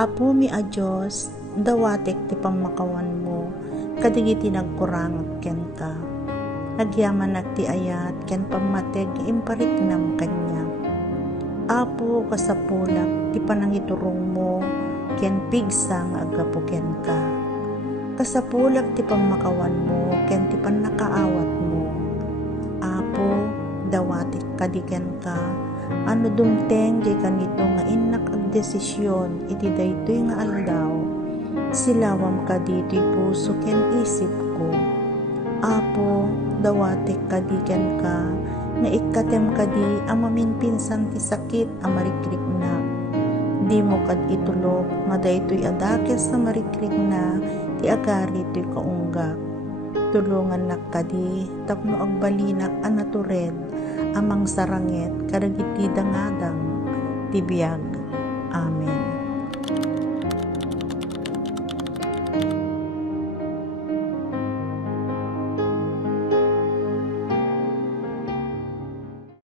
Apo mi a Diyos, dawatek ti pamakawan mo, kadigiti nagkurangag ken ka. Nagyaman ti ayat ken pammateg impariknam kanya. Apo kasapulak ti panangiturong mo, ken pigsa nga aggapo ken ka. Kasapulak ti pamakawan mo, ken ti pannakaawat mo. Apo, dawatek kadiken ka, ano dumteng di kanito nga inak ag desisyon iti daytoy nga aldaw, silawam ka dito'y puso ken isip ko. Apo, dawatek kadiken ka, nga ikatem kadi amaminpinsan ti sakit a marikrik na. Di mo kad itulok nga daytoy adakes sa marikrik na ti agari to'y kaunggak. Tulungan nakadi tapno agbalinak a natured amang saranget kadagiti dangadang ti biag. Amen.